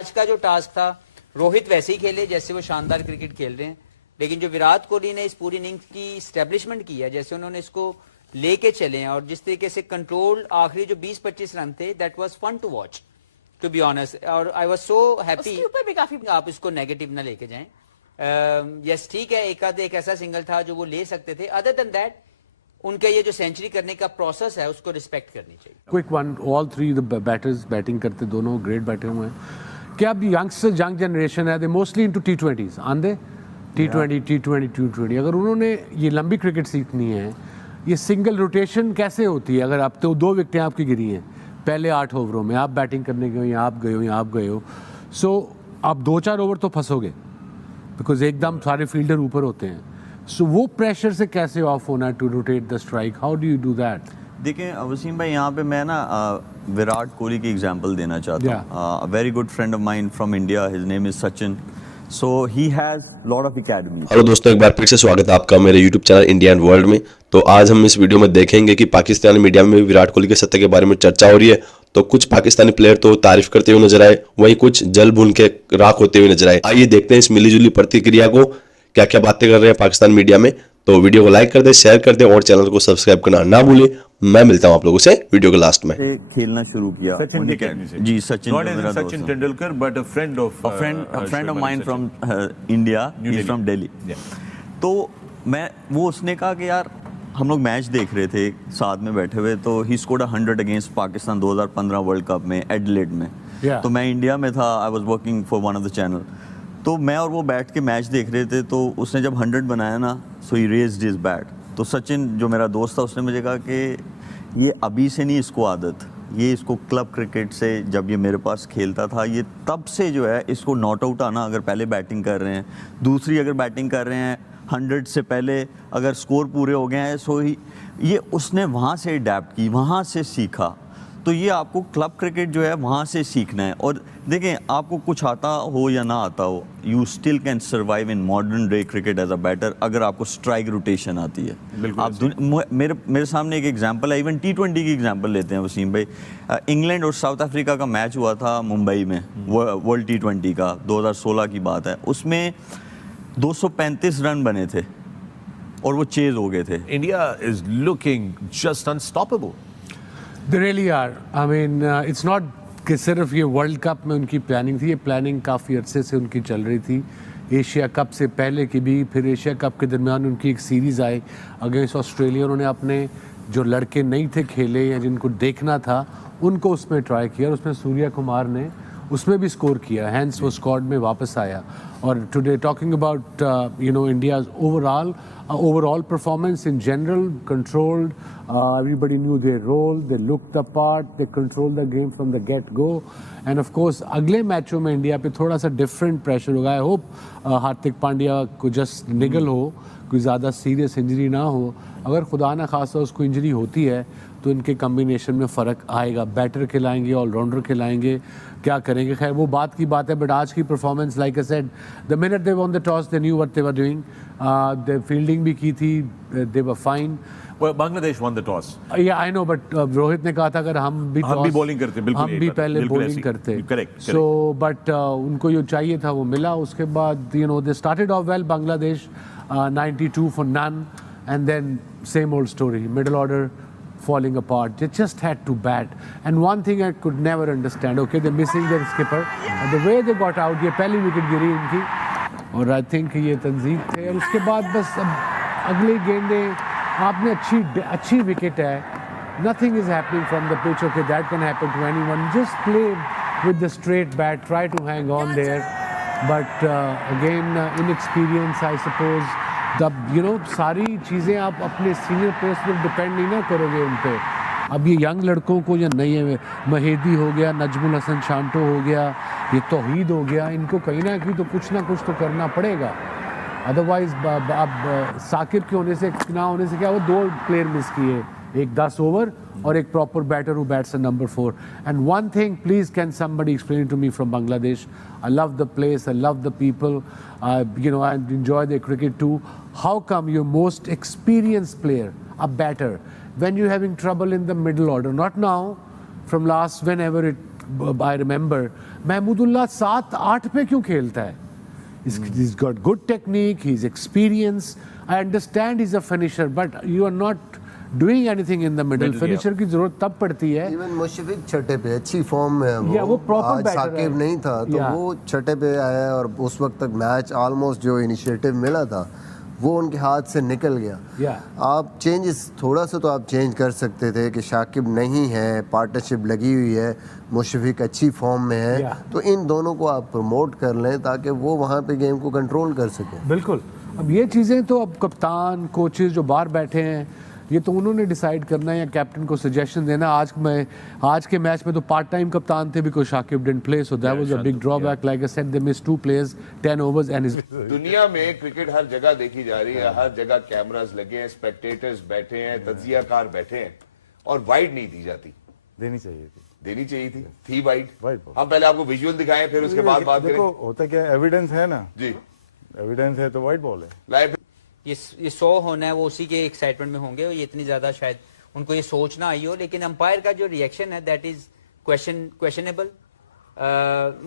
آج کا جو ٹاسک تھا روہت ویسے ہی کھیلے جیسے وہ شاندار کرکٹ کھیل رہے ہیں, لیکن جو وراٹ کوہلی نے اس پوری اننگز کی اسٹیبلشمنٹ کی ہے, جیسے انہوں نے اس کو لے کے چلے ہیں اور جس طریقے سے کنٹرول آخری جو 20-25 رن تھے, that was fun to watch to be honest, اور آئی واز سو ہیپی. آپ اس کو نیگیٹو نہ لے کے جائیں. یس ٹھیک ہے, ایک ایسا سنگل تھا جو وہ لے سکتے تھے. ادر دین دیٹ ان کا یہ جو سینچری کرنے کا پروسیس ہے اس کو رسپیکٹ کرنی چاہیے. Quick one, all three batters batting کرتے دونوں گریٹ بیٹر ہوئے ہیں. کیا اب ینگسٹر ینگ جنریشن ہے, دے موسٹلی انٹو T20s آندے T20. اگر انہوں نے یہ لمبی کرکٹ سیکھنی ہے, یہ سنگل روٹیشن کیسے ہوتی ہے؟ اگر آپ تو 2 وکٹیں آپ کی گری ہیں پہلے 8 اووروں میں, آپ بیٹنگ کرنے گئے ہو یا آپ گئے ہو یا آپ گئے ہو, سو آپ 2-4 اوور تو پھنسو گے بیکاز ایک دم سارے فیلڈر اوپر ہوتے ہیں. سو وہ پریشر سے کیسے آف ہونا ہے to rotate the strike? How do you do that? دیکھیں وسیم بھائی, یہاں پہ میں نا وراٹ کوہلی کی ایگزامپل دینا چاہتا ہوں. Very good friend of mine from India, his name is Sachin. So he has lot of academy. Hello دوستوں, ایک بار پھر سے سواگت ہے آپ کا میرے YouTube channel India and world میں. تو آج ہم اس ویڈیو میں دیکھیں گے کہ پاکستانی میڈیا میں بھی وراٹ کوہلی کے سطح کے بارے میں چرچا ہو رہی ہے. تو کچھ پاکستانی پلیئر تو تعریف کرتے ہوئے نظر آئے, وہیں کچھ جل بھن کے راکھ ہوتے ہوئے نظر آئے. آئیے دیکھتے ہیں اس ملی جلی پرتیکریا کو, کیا کیا باتیں کر رہے ہیں پاکستان میڈیا میں. تو ویڈیو کو لائک کر دیں, شیئر کر دیں اور چینل کو سبسکرائب کرنا نہ بھولیں. میں ملتا ہوں آپ لوگوں سے ویڈیو کے لاسٹ میں. کھیلنا شروع کیا جی Sachin Tendulkar, but friend of mine from India, from Delhi. تو اس نے کہا کہ یار ہم لوگ میچ دیکھ رہے تھے ساتھ میں بیٹھے ہوئے, تو he scored 100 against Pakistan 2015 world cup میں ایڈلیڈ میں. تو میں انڈیا میں تھا, I was working for one of the channel. تو میں اور وہ بیٹھ کے میچ دیکھ رہے تھے, تو اس نے جب 100 بنایا نا, سو ہی ریزڈ ہز بیٹ. تو سچن جو میرا دوست تھا, اس نے مجھے کہا کہ یہ ابھی سے نہیں اس کو عادت, یہ اس کو کلب کرکٹ سے جب یہ میرے پاس کھیلتا تھا, یہ تب سے جو ہے اس کو ناٹ آؤٹ آنا. اگر پہلے بیٹنگ کر رہے ہیں, دوسری اگر بیٹنگ کر رہے ہیں 100 سے پہلے اگر سکور پورے ہو گئے ہیں, سو یہ اس نے وہاں سے اڈیپٹ کی, وہاں سے سیکھا. تو یہ آپ کو کلب کرکٹ جو ہے وہاں سے سیکھنا ہے. اور دیکھیں آپ کو کچھ آتا ہو یا نہ آتا ہو, you still can survive in modern day cricket as a batter اگر آپ کو اسٹرائک روٹیشن آتی ہے. آپ میرے سامنے ایک ایگزامپل ہے, ایون T20 کی ایگزامپل لیتے ہیں وسیم بھائی. انگلینڈ اور ساؤتھ افریقہ کا میچ ہوا تھا ممبئی میں, ورلڈ T20 کا 2016 کی بات ہے. اس میں 235 رن بنے تھے اور وہ چیز ہو گئے تھے. India is looking just unstoppable. They really are. I mean, it's not کہ صرف یہ ورلڈ کپ میں ان کی پلاننگ تھی, یہ پلاننگ کافی عرصے سے ان کی چل رہی تھی. ایشیا کپ سے پہلے کی بھی, پھر ایشیا کپ کے درمیان ان کی ایک سیریز آئی اگینسٹ آسٹریلیا. انہوں نے اپنے جو لڑکے نہیں تھے کھیلے یا جن کو دیکھنا تھا ان کو اس میں ٹرائی کیا, اور اس میں سوریا کمار نے اس میں بھی اسکور کیا, ہینس وہ اسکواڈ میں واپس آیا. اور today talking about India's over all performance in general, controlled, everybody knew their role, they looked the part, they controlled the game from the get go. And of course اگلے میچوں میں India پہ تھوڑا سا ڈفرینٹ پریشر ہوگا. I hope Hardik Pandya کو just نگل ہو, کوئی زیادہ سیریس انجری نہ ہو. اگر خدا نہ خاصا اس کو انجری ہوتی ہے تو ان کے کمبینیشن میں فرق آئے گا. بیٹر کھلائیں گے, آل راؤنڈر کھلائیں گے, کیا کریں گے, خیر وہ بات کی بات ہے. بٹ آج کی performance like I said, the minute they won the toss they knew what they were doing. They fielding بھی کی تھی, they were fine. Bangla won the toss. Yeah, I know, but Rohit نے کہا تھا اگر ہم بھی بولنگ کرتے, ہم بھی پہلے بولنگ کرتے. So but ان کو جو چاہیے تھا وہ ملا. اس کے بعد they started off well, Bangladesh 92 for none, and then same old story, middle order falling apart. They just had to bat. And one thing I could never understand, okay, they're missing their skipper, and the way they got out, یہ پہلی wicket گری ان کی, اور I think یہ تنظیم تھے. اور اس کے بعد بس اگلی گیندیں آپ نے اچھی وکٹ ہے, nothing is happening from the pitch. Okay, that can happen to anyone. Just play with the straight bat, try to hang on there. But again, inexperience, I suppose. ساری چیزیں آپ اپنے سینئر پلیئرس پر depend نہیں نہ کرو گے ان پہ. اب یہ ینگ لڑکوں کو یا نہیں ہے, مہیدی ہو گیا, نجم الحسن شانٹو ہو گیا, یہ توحید ہو گیا, ان کو کہیں نہ کہیں تو کچھ نہ کچھ تو کرنا پڑے گا. ادروائز اب ثاقب کے ہونے سے نہ ہونے سے کیا, وہ 2 پلیئر مس کیے, ایک 10 اوور اور ایک proper better who bats at number 4. And one thing, please can somebody explain it to me from Bangladesh. I love the place, I love the people, I enjoy their cricket too. How come your most experienced player, a batter, when you're having trouble in the middle order, not now, from last whenever it I remember Mahmudullah 7-8 पे क्यों खेलता है? He's got good technique, he's experienced. I understand he's a finisher, but you are not doing anything in the middle. Finisher की जरूरत तब पड़ती है. Even Mushfiq छठे पे अच्छी फॉर्म में है वो proper आज batter साकिब है. नहीं था तो वो छठे पे आया और उस वक्त तक मैच ऑलमोस्ट जो इनिशिएटिव मिला था वो उनके हाथ से निकल गया. आप चेंजेस थोड़ा सा तो आप चेंज कर सकते थे कि शाकिब नहीं है, पार्टनरशिप लगी हुई है, मुशफिक अच्छी फॉर्म में है, तो इन दोनों को आप प्रमोट कर लें ताकि वो वहाँ पे गेम को कंट्रोल कर सकें. बिल्कुल. अब ये चीज़ें तो अब कप्तान कोचेस जो बाहर बैठे हैं ये तो उन्होंने डिसाइड करना है या कैप्टन को सजेशन देना. आज के मैच में तो पार्ट टाइम कप्तान थे because Shakib didn't play, so that was a big drawback. Like I said they missed 2 players, 10 overs and दुनिया में क्रिकेट हर जगह देखी जा रही है, हर जगह कैमरास लगे हैं, स्पेक्टेटर्स बैठे हैं, तज्जियाकार बैठे हैं और वाइड नहीं दी जाती. देनी चाहिए थी. थी वाइड. हम पहले आपको विजुअल दिखाएं फिर उसके बाद बात करें. देखो होता क्या एविडेंस है ना जी, एविडेंस है तो वाइट बॉल है. लाइव ये 100 होना है वो उसी के एक्साइटमेंट में होंगे. ये इतनी ज्यादा शायद उनको ये सोच ना आई हो, लेकिन अंपायर का जो रिएक्शन है दैट इज क्वेश्चनेबल.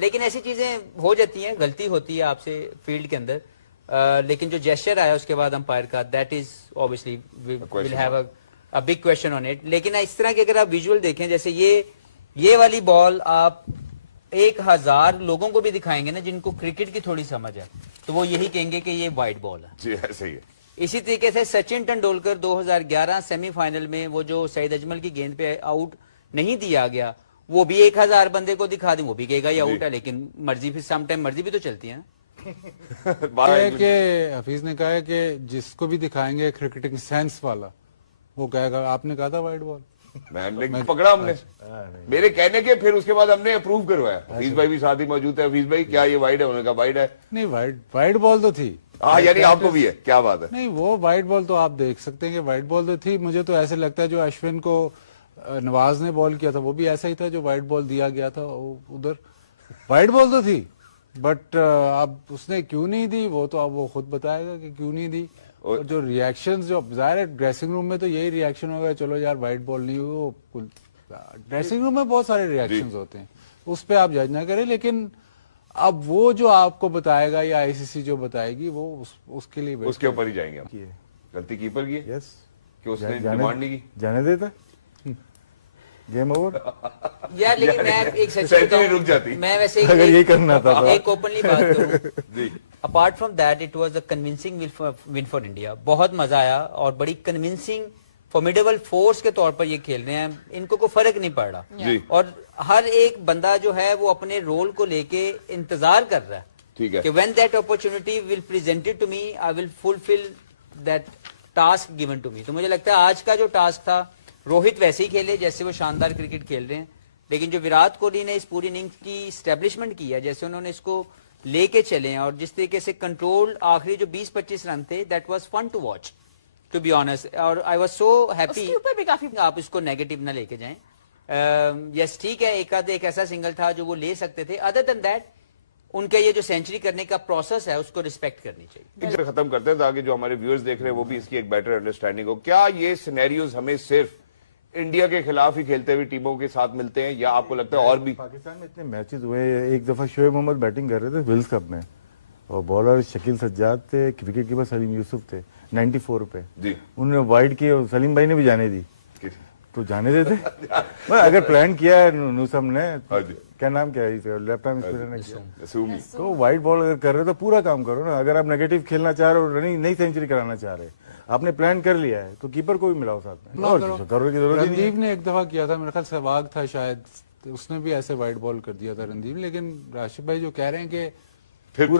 लेकिन ऐसी चीजें हो जाती हैं, गलती होती है आपसे फील्ड के अंदर. लेकिन जो जेस्चर आया उसके बाद अंपायर का that is obviously will have a big question on it. लेकिन इस तरह के अगर आप विजुअल देखें, जैसे ये वाली बॉल आप 1000 लोगों को भी दिखाएंगे ना जिनको क्रिकेट की थोड़ी समझ है तो वो यही कहेंगे कि ये वाइड बॉल है. जी ऐसे ही है. इसी तरीके से सचिन तेंदुलकर 2011 सेमीफाइनल में वो जो सईद अजमल की गेंद पे आउट नहीं दिया गया, वो भी 1000 बंदे को दिखा दें वो भी कहेगा ये आउट है. लेकिन मर्जी फिर सम टाइम मर्जी भी तो चलती है ना. कि हफीज ने कहा है कि जिसको भी दिखाएंगे क्रिकेटिंग सेंस वाला वो कहेगा आपने कहा था वाइड बॉल. मैंने पकड़ा हमने मेरे कहने के फिर उसके बाद हमने अप्रूव करवाया. हफीज भाई भी साथ ही मौजूद है. हफीज भाई क्या ये वाइड है? उन्होंने कहा वाइड है. नहीं वाइड बॉल तो थी. हाँ यानी आपको भी है. क्या बात है. नहीं वो वाइड बॉल तो आप देख सकते हैं कि वाइड बॉल तो थी. मुझे तो ऐसे लगता है जो अश्विन को नवाज ने बॉल किया था वो भी ऐसा ही था जो वाइड बॉल दिया गया था उधर. वाइड बॉल तो थी बट अब उसने क्यों नहीं दी वो तो अब वो खुद बताएगा कि क्यों नहीं दी. और जो रिएक्शंस जो ज़ाहिर है ड्रेसिंग रूम में तो यही रिएक्शन होगा चलो यार वाइड बॉल नहीं हुई. वो ड्रेसिंग रूम में बहुत सारे रिएक्शंस होते हैं, उस पर आप जज ना करें. लेकिन अब वो जो आपको बताएगा या आईसीसी जो बताएगी वो उसके लिए उसके ऊपर ही जाएंगे हम. गलती कीपर की है. यस कि उसने डिमांड नहीं की. जाने देता गेम ओवर यार. लेकिन मैं एक सच रुक जाती. मैं वैसे अगर यही करना था एक ओपनली बात करूं. Apart from that it was a convincing win for India. बहुत मजा आया और बड़ी कन्विंसिंग फॉर्मिडेबल फोर्स के तौर पर ये खेल रहे हैं. इनको कोई फर्क नहीं पड़ रहा और हर एक बंदा जो है वो अपने रोल को लेके इंतजार कर रहा है. ठीक है कि when that opportunity will presented to me I will fulfil that task given to me. तो मुझे लगता है आज का जो टास्क था रोहित वैसे ही खेले जैसे वो शानदार क्रिकेट खेल रहे हैं. लेकिन जो विराट कोहली ने इस पूरी इनिंग्स की एस्टेब्लिशमेंट की है, जैसे उन्होंने इसको लेके चले हैं और जिस तरीके से कंट्रोल आखिरी जो 20-25 रन थे that was fun to watch to be honest. और आई वाज सो हैप्पी. उसके ऊपर भी काफी आप इसको नेगेटिव ना लेके जाएं. यस ठीक है एक ऐसा सिंगल था जो वो ले सकते थे. अदर देन दैट उनका ये जो सेंचुरी करने का प्रोसेस है उसको रिस्पेक्ट करनी चाहिए. खत्म करते हैं ताकि जो हमारे व्यूअर्स देख रहे हैं वो भी इसकी एक बेटर अंडरस्टैंडिंग हो. क्या ये सिनेरियोज हमें सिर्फ इंडिया के खिलाफ ही खेलते हुए टीमों के साथ मिलते हैं या आपको लगता है और भी? पाकिस्तान में इतने मैचेस हुए. एक दफा शोएब मोहम्मद बैटिंग कर रहे थे विल्स कप में और बॉलर शकील सज्जाद थे, विकेट कीपर सलीम यूसुफ थे 94 पे. उन्होंने वाइड किए, सलीम भाई ने भी जाने दी तो जाने देते. अगर प्लान किया है नुसम ने, क्या नाम क्या है लेफ्ट आर्म स्पिनर ने किया, तो वाइड बॉल अगर कर रहे हो तो पूरा काम करो ना. अगर आप नेगेटिव खेलना चाह रहे हो, नई सेंचुरी कराना चाह रहे आपने प्लान कर लिया है तो कीपर को भी मिलाओ साथ में. और करो की जरूरत नहीं. रणदीप ने एक दफा किया था मेरे ख्याल सहवाग था शायद, उसने भी ऐसे वाइड बॉल कर दिया था रणदीप. लेकिन राशिद भाई जो कह रहे हैं कि फिर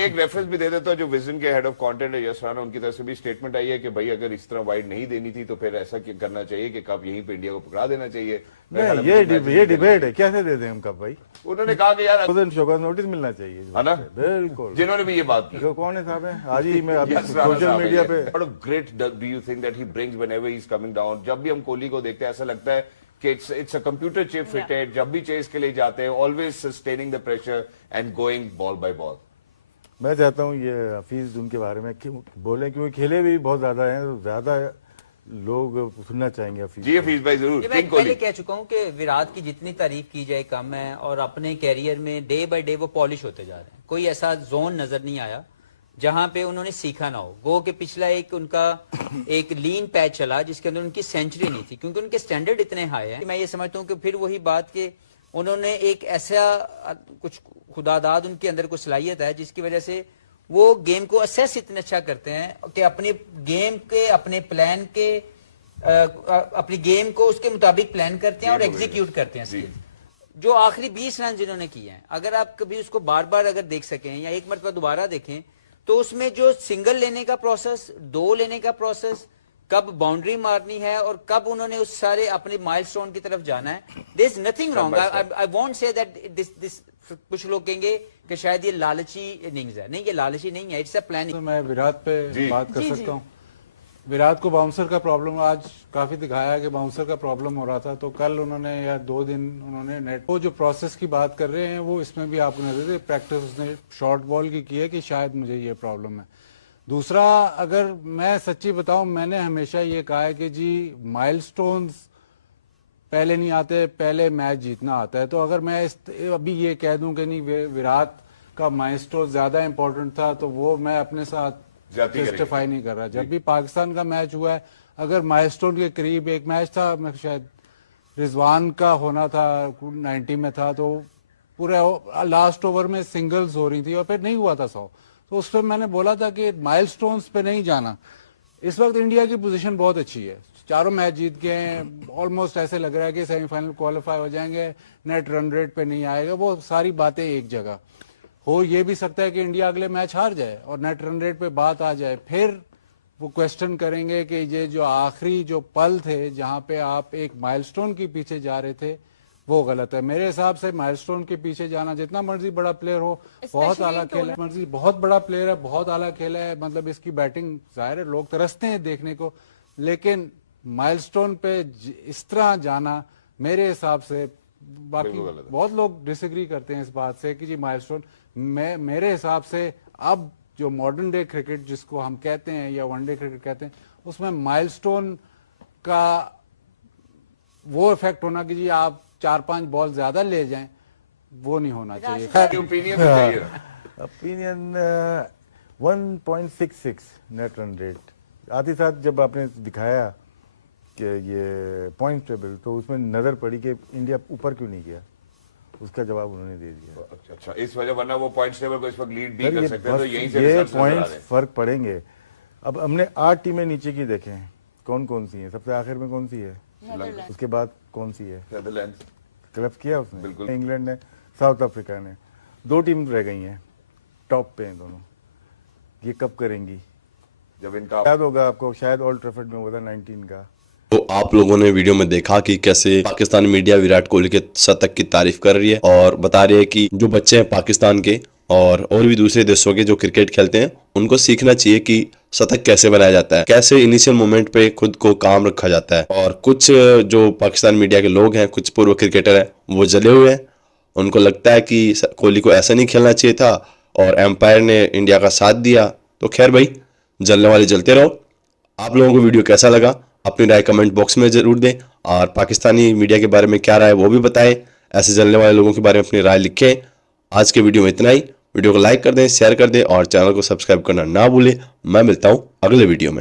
एक रेफरेंस भी दे देता हूं जो विजन के हेड ऑफ कंटेंट है यश राणा, उनकी तरफ से भी स्टेटमेंट आई है कि भाई अगर इस तरह वाइड नहीं देनी थी तो फिर ऐसा करना चाहिए कि कप यहीं पे इंडिया को पकड़ा देना चाहिए. नहीं ये डिबेट है कैसे दे दें हम कप भाई. उन्होंने कहा कि यार शोकत नोटिस मिलना चाहिए है ना. बिल्कुल जिन्होंने भी ये बात की. कौन है साहब है आज ही मैं अभी सोशल मीडिया पे. Great do you think that he brings whenever he is coming down. जब भी हम कोहली को देखते हैं ऐसा लगता है कि it's a computer chip fitted. जब भी चेस के लिए जाते हैं always sustaining the pressure and going ball by ball. मैं चाहता हूँ ये हफीज उनके बारे में क्यों बोलें, क्योंकि खेले भी बहुत ज़्यादा हैं. ज़्यादा लोग सुनना चाहेंगे हफीज जी हफीज भाई जरूर ये मैं किंग पहले कोहली कह चुका हूँ कि विराट की जितनी तारीफ की जाए कम है, और अपने कैरियर में डे बाय डे वो पॉलिश होते जा रहे हैं। कोई ऐसा जोन नजर नहीं आया जहां पे उन्होंने सीखा ना हो। वो कि पिछला एक उनका एक लीन पैच चला जिसके अंदर उनकी सेंचुरी नहीं थी, क्योंकि उनके स्टैंडर्ड इतने हाई हैं। मैं ये समझता हूँ कि फिर वही बात कि उन्होंने एक ऐसा कुछ खुदादाद उनके अंदर कुछ सलाहियत है जिसकी वजह से वो गेम को असेस इतने अच्छा करते हैं कि अपने गेम के, अपने प्लान के, अपनी गेम को उसके मुताबिक प्लान करते हैं और एग्जीक्यूट करते हैं स्किल। जो आखिरी 20 रन जिन्होंने किए हैं, अगर आप कभी उसको बार बार अगर देख सकें या एक मरतबा दोबारा देखें, तो उसमें जो सिंगल लेने का प्रोसेस, 2 लेने का प्रोसेस, कब बाउंड्री मारनी है और कब उन्होंने उस सारे अपने माइलस्टोन की तरफ जाना है, there is nothing wrong. I won't say that this कुछ लोग कहेंगे कि शायद ये लालची इनिंग्स है। नहीं, ये लालची नहीं है, इट्स अ प्लानिंग। तो मैं विराट पे बात कर सकता हूँ। विराट को बाउंसर का प्रॉब्लम आज काफी दिखाया कि बाउंसर का प्रॉब्लम हो रहा था, तो कल उन्होंने या 2 दिन उन्होंने नेट, वो जो प्रोसेस की बात कर रहे हैं वो इसमें भी आपको नजर दे, प्रैक्टिस उसने शॉर्ट बॉल की है कि शायद मुझे ये प्रॉब्लम है। दूसरा, अगर मैं सच्ची बताऊं, मैंने हमेशा ये कहा है कि जी माइलस्टोन्स पहले नहीं आते, पहले मैच जीतना आता है। तो अगर मैं अभी ये कह दूं कि नहीं विराट का माइलस्टोन ज्यादा इंपॉर्टेंट था, तो वो मैं अपने साथ जस्टिफाई नहीं कर रहा। जब भी पाकिस्तान का मैच हुआ है, अगर माइलस्टोन के करीब एक मैच था, मैं शायद रिजवान का होना था, 90 में था, तो पूरे लास्ट ओवर में सिंगल्स हो रही थी और फिर नहीं हुआ था 100। तो उस पर मैंने बोला था कि माइलस्टोन्स पे नहीं जाना। इस वक्त इंडिया की पोजीशन बहुत अच्छी है, 4 मैच जीत गए हैं, ऑलमोस्ट ऐसे लग रहा है कि सेमीफाइनल क्वालिफाई हो जाएंगे, नेट रन रेट पे नहीं आएगा। वो सारी बातें एक जगह हो, ये भी सकता है कि इंडिया अगले मैच हार जाए और नेट रन रेट पे बात आ जाए, फिर वो क्वेश्चन करेंगे कि ये जो आखिरी जो पल थे जहां पे आप एक माइलस्टोन के पीछे जा रहे थे, वो गलत है। मेरे हिसाब से माइलस्टोन के पीछे जाना, जितना मर्जी बड़ा प्लेयर हो, बहुत आला खेला है, मर्जी बहुत बड़ा प्लेयर है, बहुत आला खेला है, मतलब इसकी बैटिंग जाहिर है लोग तरसते हैं देखने को, लेकिन माइलस्टोन पे इस तरह जाना मेरे हिसाब से, बाकी बहुत लोग डिसएग्री करते हैं इस बात से कि जी माइलस्टोन, मेरे हिसाब से अब जो मॉडर्न डे क्रिकेट जिसको हम कहते हैं या वनडे क्रिकेट कहते हैं, उसमें माइलस्टोन का वो इफेक्ट होना कि जी आप 4-5 बॉल ज्यादा ले जाएं, वो नहीं होना चाहिए। Opinion 1.66 net run rate. आते ही साथ जब आपने दिखाया कि ये पॉइंट टेबल, तो उसमें नजर पड़ी कि इंडिया ऊपर क्यों नहीं गया, उसका जवाब उन्होंने दे दिया। अच्छा, इस वजह, वरना वो पॉइंट्स टेबल को इस वक्त लीड भी कर सकते हैं, तो यहीं से ये रिजल्ट्स नजर आ पॉइंट्स रहे हैं। फर्क पड़ेंगे। अब हमने 8 टीमें नीचे की देखें, कौन कौन सी हैं, सबसे आखिर में कौन सी है, उसके बाद कौन सी है, नेदरलैंड्स क्लब किया उसने, बिल्कुल। इंग्लैंड ने, साउथ अफ्रीका ने, 2 टीम रह गई हैं, टॉप पे हैं दोनों। ये कब करेंगी, जब इनका याद होगा आपको, शायद ओल्ड ट्रैफर्ड में हुआ था 19 का। तो आप लोगों ने वीडियो में देखा कि कैसे पाकिस्तानी मीडिया विराट कोहली के शतक की तारीफ कर रही है और बता रही है कि जो बच्चे हैं पाकिस्तान के और भी दूसरे देशों के जो क्रिकेट खेलते हैं, उनको सीखना चाहिए कि शतक कैसे बनाया जाता है, कैसे इनिशियल मोमेंट पे खुद को काम रखा जाता है। और कुछ जो पाकिस्तान मीडिया के लोग हैं, कुछ पूर्व क्रिकेटर हैं, वो जले हुए हैं। उनको लगता है कि कोहली को ऐसा नहीं खेलना चाहिए था और एम्पायर ने इंडिया का साथ दिया। तो खैर भाई, जलने वाले जलते रहो। आप लोगों को वीडियो कैसा लगा अपनी राय कमेंट बॉक्स में जरूर दें, और पाकिस्तानी मीडिया के बारे में क्या राय वो भी बताएं। ऐसे जलने वाले लोगों के बारे में अपनी राय लिखें। आज के वीडियो में इतना ही। वीडियो को लाइक कर दें, शेयर कर दें और चैनल को सब्सक्राइब करना ना भूलें। मैं मिलता हूं अगले वीडियो में।